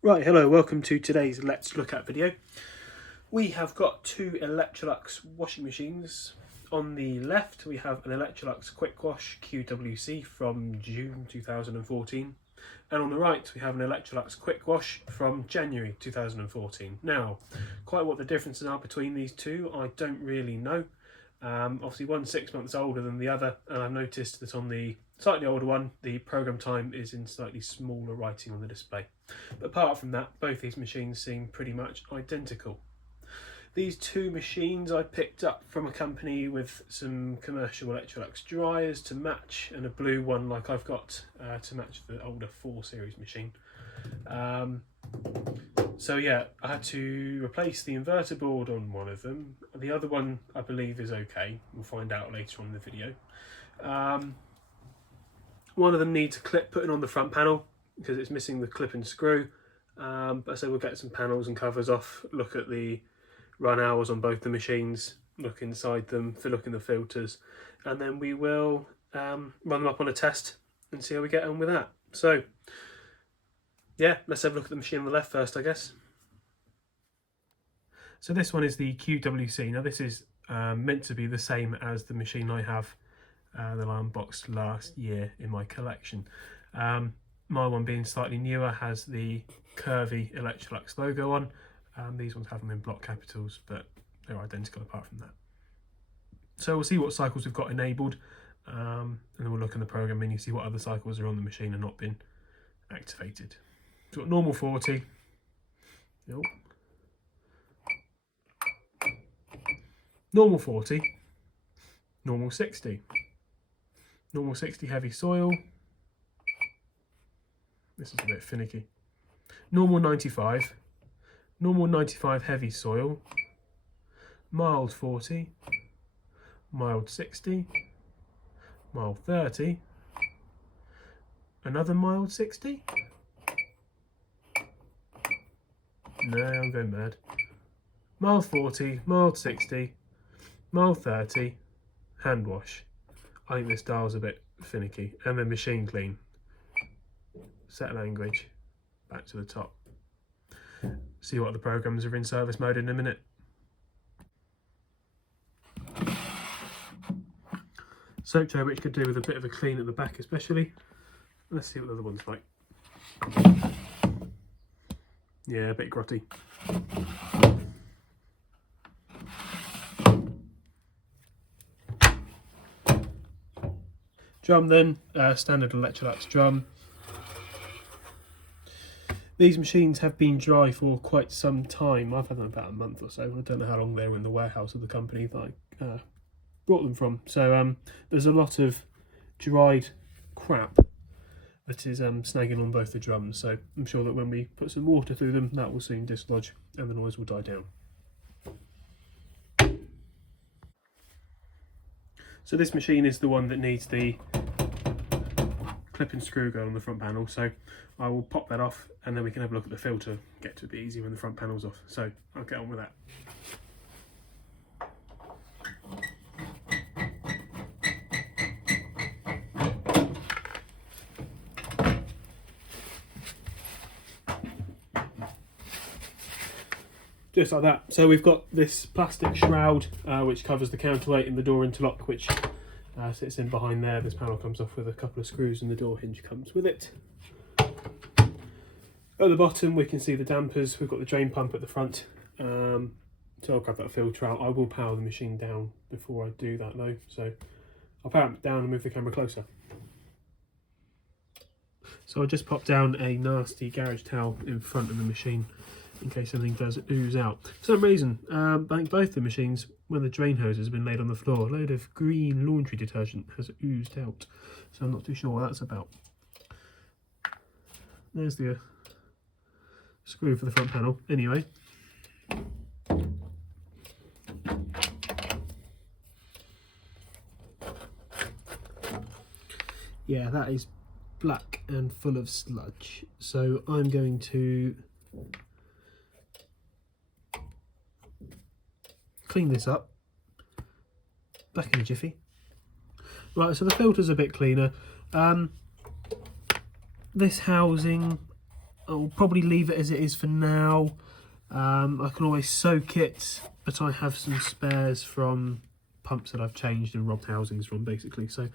Right, hello, welcome to today's Let's Look At video. We have got two Electrolux washing machines. On the left we have an Electrolux Quickwash QWC from June 2014, and on the right we have an Electrolux Quickwash from January 2014. Now, quite what the differences are between these two I don't really know. Obviously one's 6 months older than the other, and I've noticed that on the slightly older one the program time is in slightly smaller writing on the display. But apart from that, both these machines seem pretty much identical. These two machines I picked up from a company with some commercial Electrolux dryers to match, and a blue one like I've got to match the older 4 Series machine. So yeah, I had to replace the inverter board on one of them. The other one I believe is okay. We'll find out later on in the video. One of them needs a clip putting on the front panel because it's missing the clip and screw. But so we'll get some panels and covers off, look at the run hours on both the machines, look inside them, look in the filters, and then we will run them up on a test and see how we get on with that. So yeah, let's have a look at the machine on the left first, I guess. So this one is the QWC. Now this is meant to be the same as the machine I have that I unboxed last year in my collection. My one being slightly newer has the curvy Electrolux logo on. These ones have them in block capitals, but they're identical apart from that. So we'll see what cycles we've got enabled, and then we'll look in the program menu, see what other cycles are on the machine and not been activated. So we've got normal 40. Nope. Normal 40. Normal 60. Normal 60 heavy soil. This is a bit finicky. Normal 95. Normal 95 heavy soil. Mild 40. Mild 60. Mild 30. Another mild 60. No, I'm going mad. Mild 40, mild 60, mild 30, hand wash. I think this dial's a bit finicky. And then machine clean. Set language, back to the top. See what the programs are in service mode in a minute. Soap tray, which could do with a bit of a clean at the back especially. Let's see what the other one's like. Yeah, a bit grotty. Drum then, standard Electrolux drum. These machines have been dry for quite some time. I've had them about a month or so. I don't know how long they were in the warehouse of the company that I brought them from. So there's a lot of dried crap that is snagging on both the drums. So I'm sure that when we put some water through them, that will soon dislodge and the noise will die down. So this machine is the one that needs the clip and screw go on the front panel. So I will pop that off and then we can have a look at the filter. Get to it a bit easier when the front panel's off. So I'll get on with that. Just like that. So we've got this plastic shroud which covers the counterweight and the door interlock, which sits in behind there. This panel comes off with a couple of screws and the door hinge comes with it. At the bottom we can see the dampers. We've got the drain pump at the front. So I'll grab that filter out. I will power the machine down before I do that though. So I'll power it down and move the camera closer. So I'll just pop down a nasty garage towel in front of the machine in case anything does ooze out. For some reason, I think both the machines, when the drain hoses have been laid on the floor, a load of green laundry detergent has oozed out. So I'm not too sure what that's about. There's the screw for the front panel. Anyway. Yeah, that is black and full of sludge. So I'm going to clean this up. Back in a jiffy. Right, so the filter's a bit cleaner. This housing, I'll probably leave it as it is for now. I can always soak it, but I have some spares from pumps that I've changed and robbed housings from, basically. So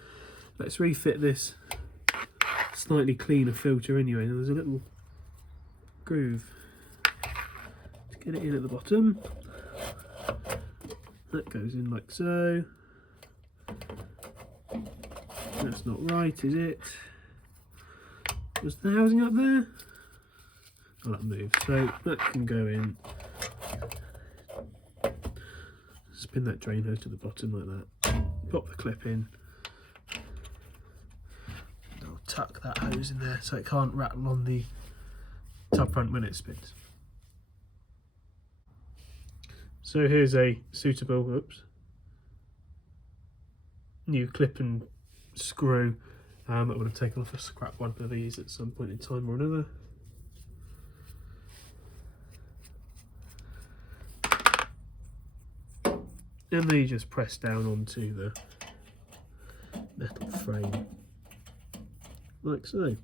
let's refit this slightly cleaner filter anyway. There's a little groove to get it in at the bottom. That goes in like so. That's not right, is it? Was the housing up there? Oh, that moved. So that can go in. Spin that drain hose to the bottom like that. Pop the clip in. I'll tuck that hose in there so it can't rattle on the tub front when it spins. So here's a suitable, new clip and screw. I would have taken off a scrap one of these at some point in time or another. And then you just press down onto the metal frame, like so.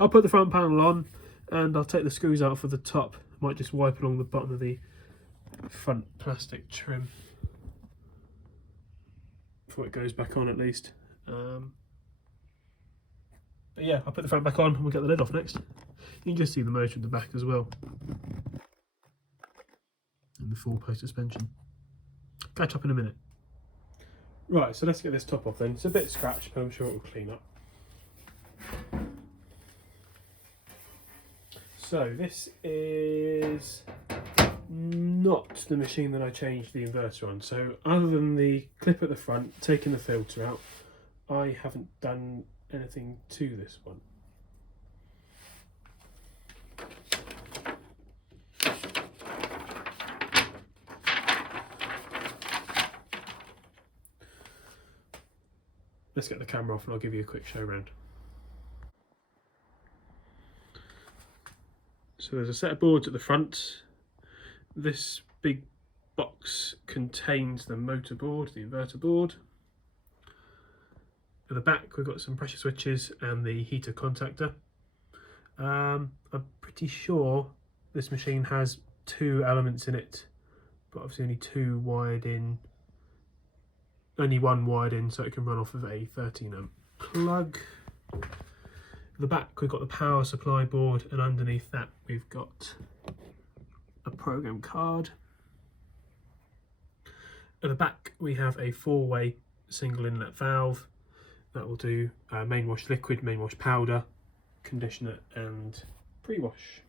I'll put the front panel on and I'll take the screws out for the top. I might just wipe along the bottom of the front plastic trim before it goes back on at least. But yeah, I'll put the front back on and we'll get the lid off next. You can just see the motor at the back as well. And the 4-post suspension. Catch up in a minute. Right, so let's get this top off then. It's a bit scratched, but I'm sure it will clean up. So this is not the machine that I changed the inverter on. So other than the clip at the front, taking the filter out, I haven't done anything to this one. Let's get the camera off and I'll give you a quick show round. So there's a set of boards at the front. This big box contains the motor board, the inverter board. At the back we've got some pressure switches and the heater contactor. I'm pretty sure this machine has 2 elements in it, but obviously only 2 wired in. Only 1 wired in, so it can run off of a 13 amp plug. At the back we've got the power supply board, and underneath that we've got a program card. At the back we have a 4-way single inlet valve that will do main wash liquid, main wash powder, conditioner and pre-wash.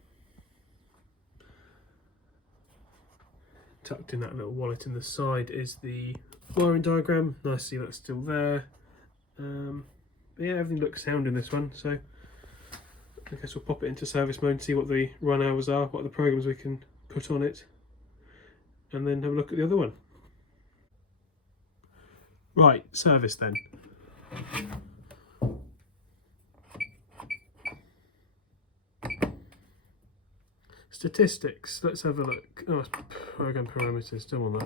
Tucked in that little wallet in the side is the wiring diagram. Nice to see that's still there. But yeah, everything looks sound in this one, so I guess we'll pop it into service mode and see what the run hours are, what are the programs we can put on it, and then have a look at the other one. Right, service then. Statistics, let's have a look. Oh, it's program parameters, still on that.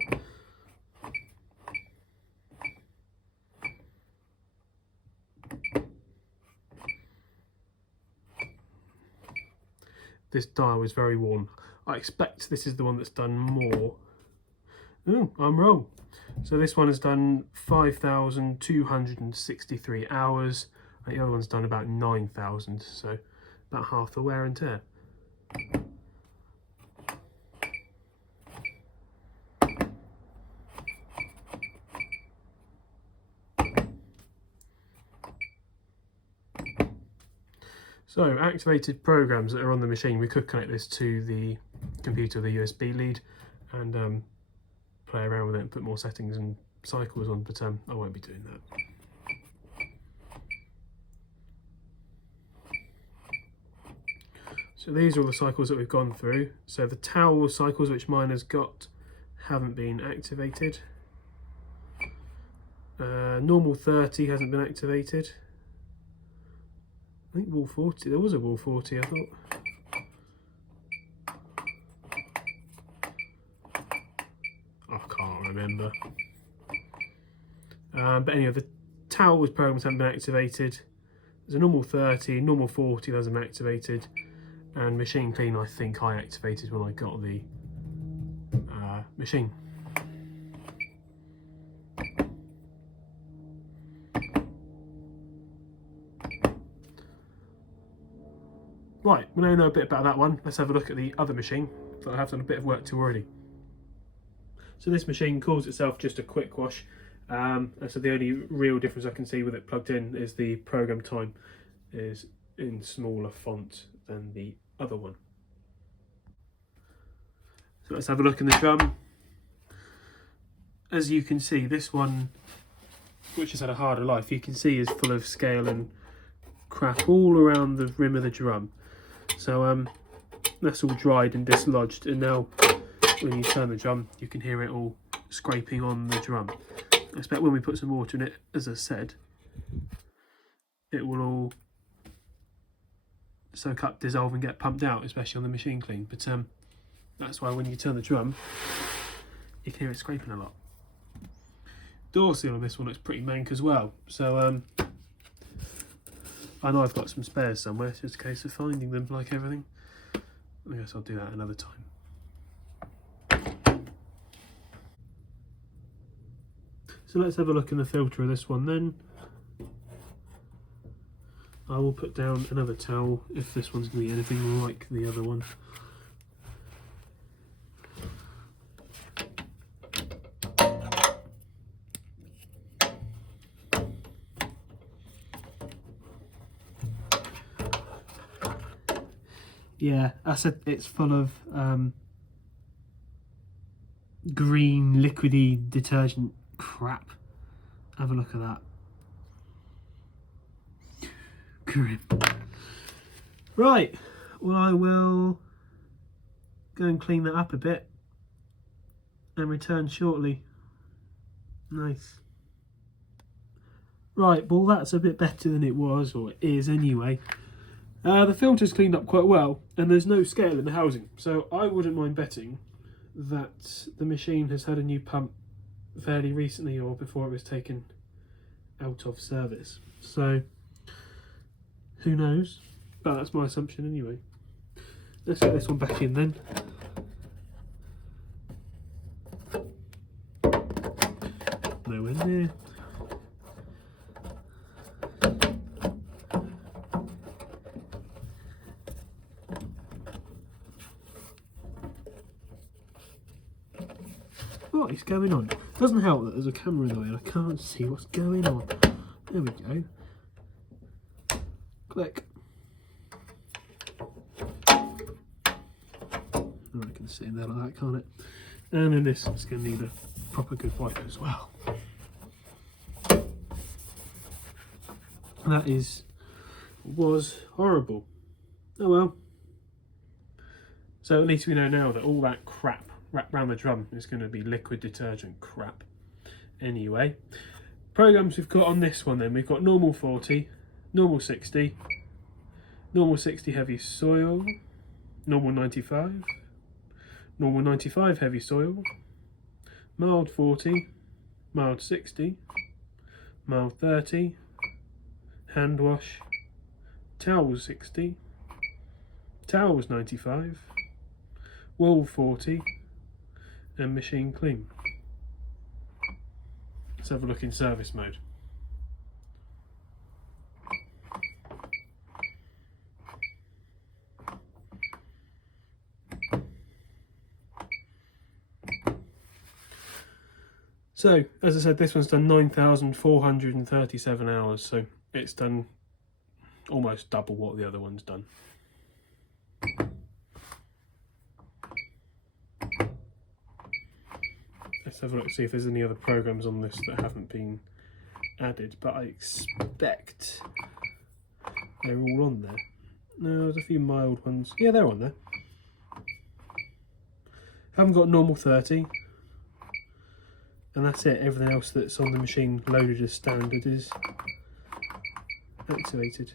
This dial is very warm. I expect this is the one that's done more. Oh, I'm wrong. So this one has done 5,263 hours, and the other one's done about 9,000, so about half the wear and tear. So activated programs that are on the machine, we could connect this to the computer, the USB lead, and play around with it and put more settings and cycles on, but I won't be doing that. So these are all the cycles that we've gone through. So the towel cycles, which mine has got, haven't been activated. Normal 30 hasn't been activated. I think wall 40, there was a wall 40, I thought. I can't remember. But anyway, the towels programs haven't been activated. There's a normal 30, normal 40 hasn't been activated, and machine clean I think I activated when I got the machine. Right, we now know a bit about that one. Let's have a look at the other machine that I have done a bit of work to already. So this machine calls itself just a Quickwash. And so the only real difference I can see with it plugged in is the program time is in smaller font than the other one. So let's have a look in the drum. As you can see, this one, which has had a harder life, you can see is full of scale and crap all around the rim of the drum. So that's all dried and dislodged, and now when you turn the drum you can hear it all scraping on the drum. I expect when we put some water in it, as I said, it will all soak up, dissolve and get pumped out, especially on the machine clean. But that's why when you turn the drum you can hear it scraping a lot. Door seal on this one looks pretty mank as well, so I know I've got some spares somewhere. It's just a case of finding them, like everything. I guess I'll do that another time. So let's have a look in the filter of this one then. I will put down another towel if this one's going to be anything like the other one. Yeah, I said it's full of green liquidy detergent crap. Have a look at that. Grim. Right, well I will go and clean that up a bit and return shortly. Nice. Right, well that's a bit better than it was, or it is anyway. The filter's cleaned up quite well, and there's no scale in the housing, so I wouldn't mind betting that the machine has had a new pump fairly recently or before it was taken out of service. So who knows, but that's my assumption anyway. Let's get this one back in then. Nowhere near. What is going on? Doesn't help that there's a camera in the way and I can't see what's going on. There we go. Click. Oh, I can sit in there like that, can't it? And then this is going to need a proper good wipe as well. That was horrible. Oh well. So at least we know now that all that crap wrapped around the drum is going to be liquid detergent crap. Anyway, programs we've got on this one then, we've got normal 40, normal 60, normal 60 heavy soil, normal 95, normal 95 heavy soil, mild 40, mild 60, mild 30, hand wash, towels 60, towels 95, wool 40, and machine clean. Let's have a look in service mode. So, as I said, this one's done 9,437 hours, so it's done almost double what the other one's done. Let's have a look, see if there's any other programs on this that haven't been added, but I expect they're all on there. No, there's a few mild ones. Yeah, they're on there. Haven't got normal 30, and that's it. Everything else that's on the machine loaded as standard is activated.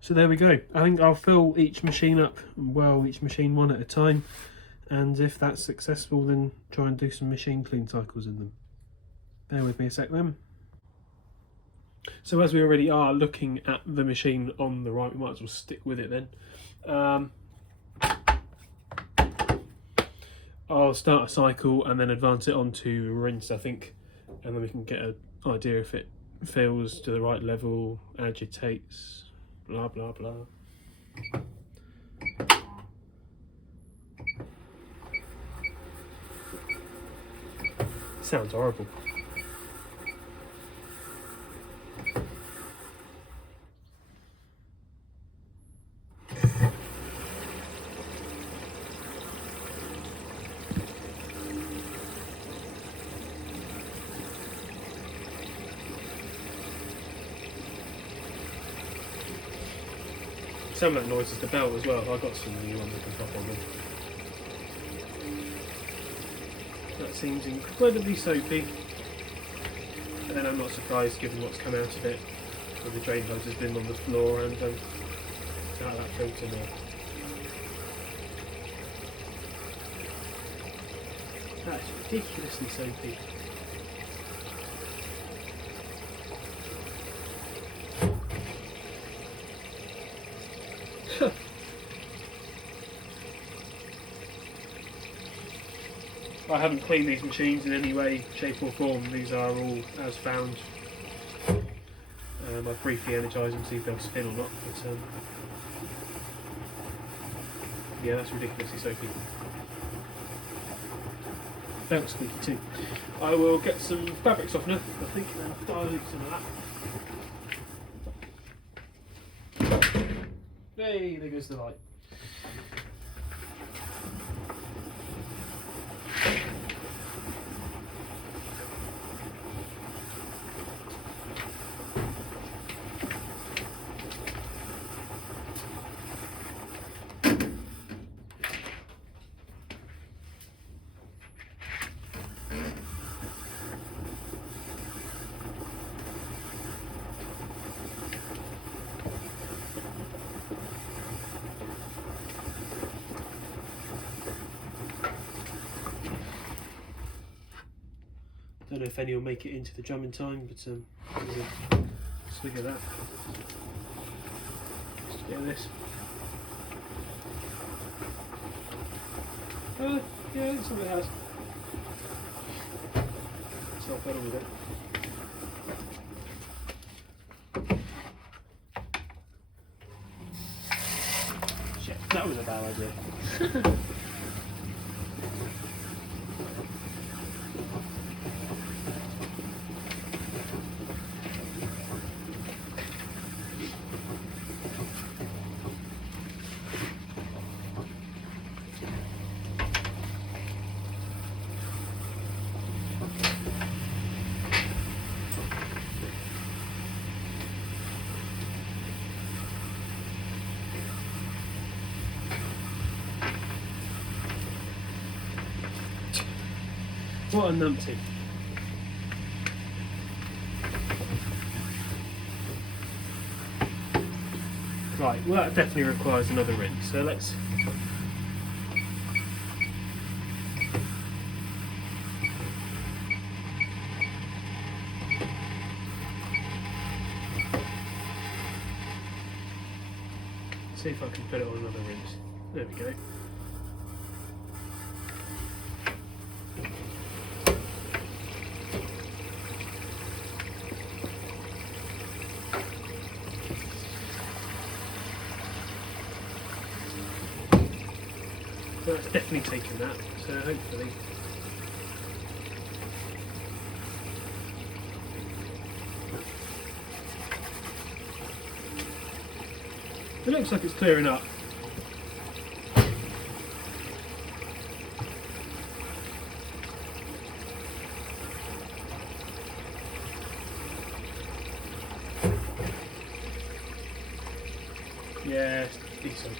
So there we go. I think I'll fill each machine up, well, each machine one at a time, and if that's successful, then try and do some machine clean cycles in them. Bear with me a sec then. So as we already are looking at the machine on the right, we might as well stick with it then. I'll start a cycle and then advance it onto rinse, I think, and then we can get an idea if it fills to the right level, agitates, blah blah blah. Sounds horrible. Some of that noise is the bell as well. I've got some new ones I can pop on them. That seems incredibly soapy. And then I'm not surprised given what's come out of it. So the drain hose has been on the floor and out of that filter now. That's ridiculously soapy. I haven't cleaned these machines in any way, shape or form. These are all as found. I've briefly energised them to see if they'll spin or not, but yeah, that's ridiculously soapy. Belt squeaky too. I will get some fabric softener, I think, and dilute some of that. Hey, there goes the light. Don't know if any will make it into the drum in time, but swig of that. Just a bit of this. Yeah, I think some of it has. It's not better with it. Shit, that was a bad idea. What a numpty. Right, well that definitely requires another rinse, so let's... see if I can put it on another rinse. There we go. That's definitely taken that, so hopefully. It looks like it's clearing up. Yeah, decent.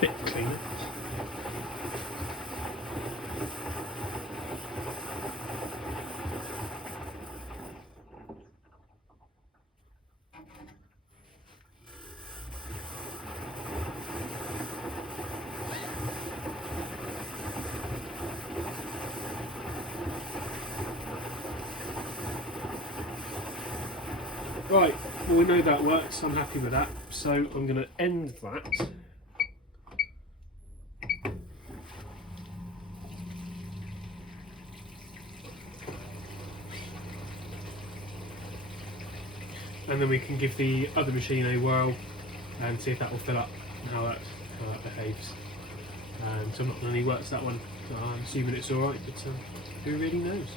bit cleaner. Right, well we know that works, I'm happy with that, so I'm going to end that. And then we can give the other machine a whirl and see if that will fill up and how that behaves. So I'm not going to works that one, I'm assuming it's alright, but who really knows?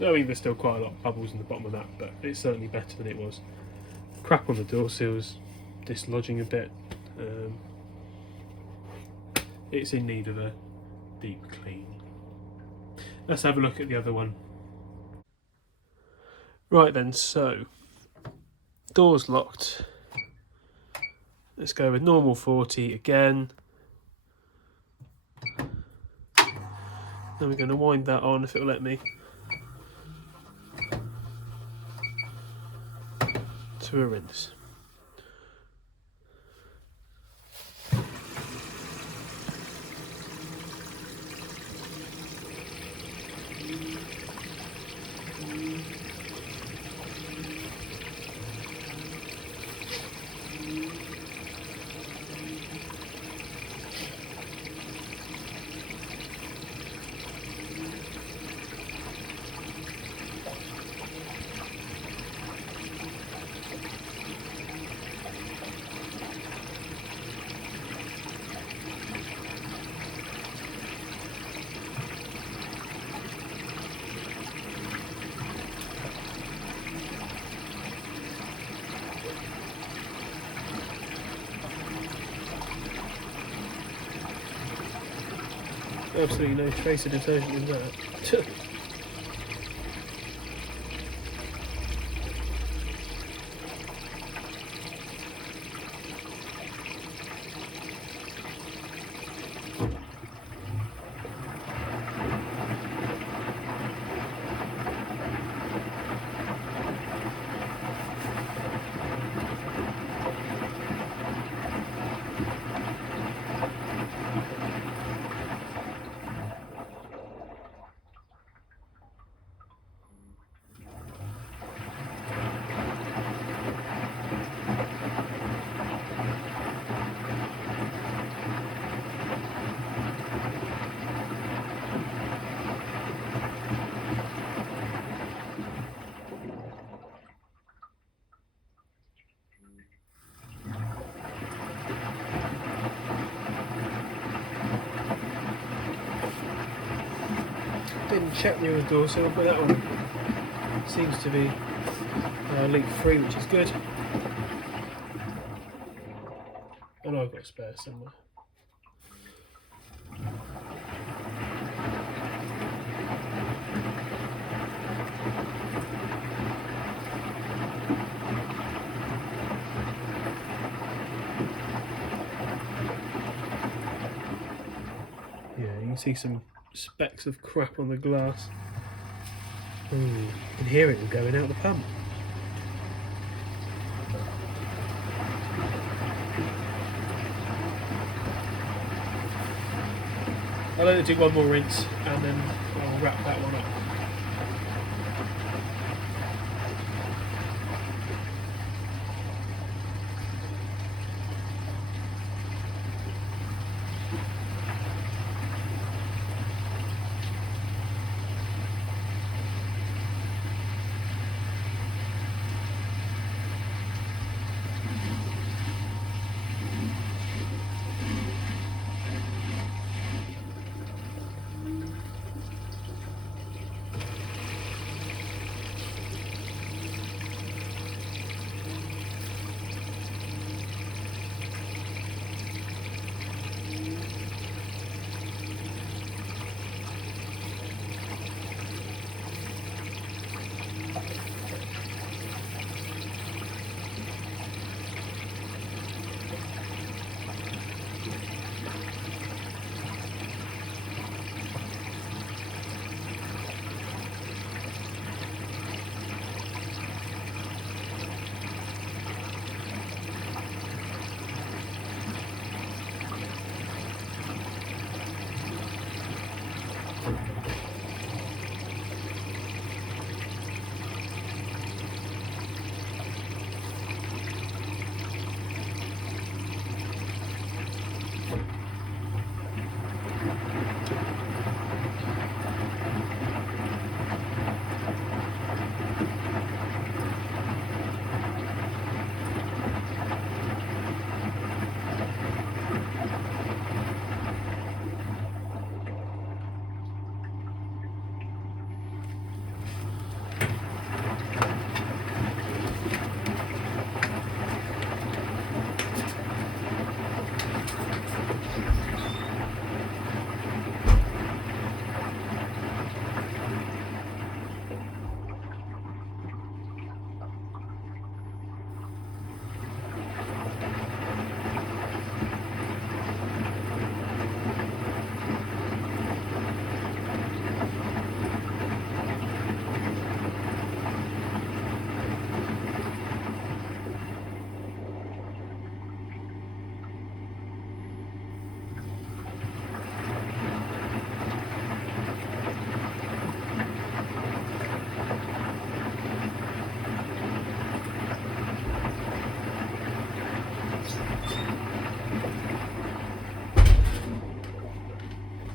I mean, there's still quite a lot of bubbles in the bottom of that, but it's certainly better than it was. Crap on the door seals, dislodging a bit. It's in need of a deep clean. Let's have a look at the other one. Right then, so door's locked. Let's go with normal 40 again. Then we're going to wind that on if it'll let me. To a rinse. Absolutely no trace of detergent in that. Didn't check the other door seal, but that one seems to be leak free, which is good. I know I've got a spare somewhere. Yeah, you can see some specks of crap on the glass. Ooh, you can hear it going out the pump. I'll only do one more rinse and then I'll wrap that one up.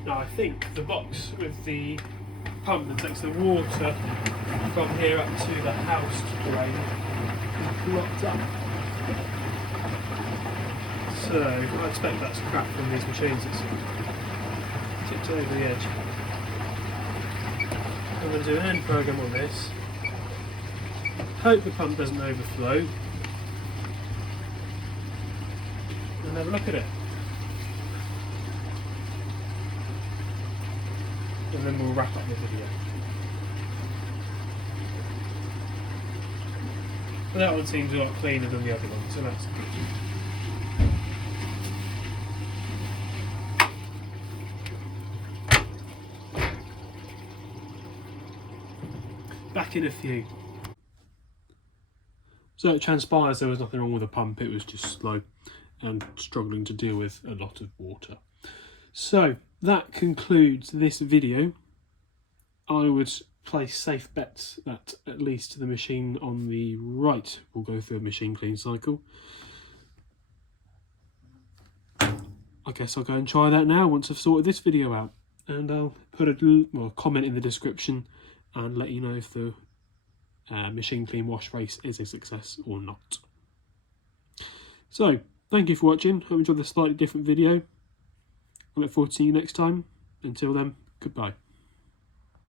Now I think the box with the pump that takes the water from here up to the house drain is blocked up. So I expect that's crap from these machines. It's tipped over the edge. I'm going to do an end program on this. Hope the pump doesn't overflow. And have a look at it. And then we'll wrap up the video. But that one seems a lot cleaner than the other one, so that's good. Back in a few. So it transpires there was nothing wrong with the pump, it was just slow and struggling to deal with a lot of water. So that concludes this video. I would place safe bets that at least the machine on the right will go through a machine clean cycle. I guess I'll go and try that now once I've sorted this video out, and I'll put a comment in the description and let you know if the machine clean wash race is a success or not. So thank you for watching. Hope you enjoyed this slightly different video. I look forward to seeing you next time. Until then, goodbye.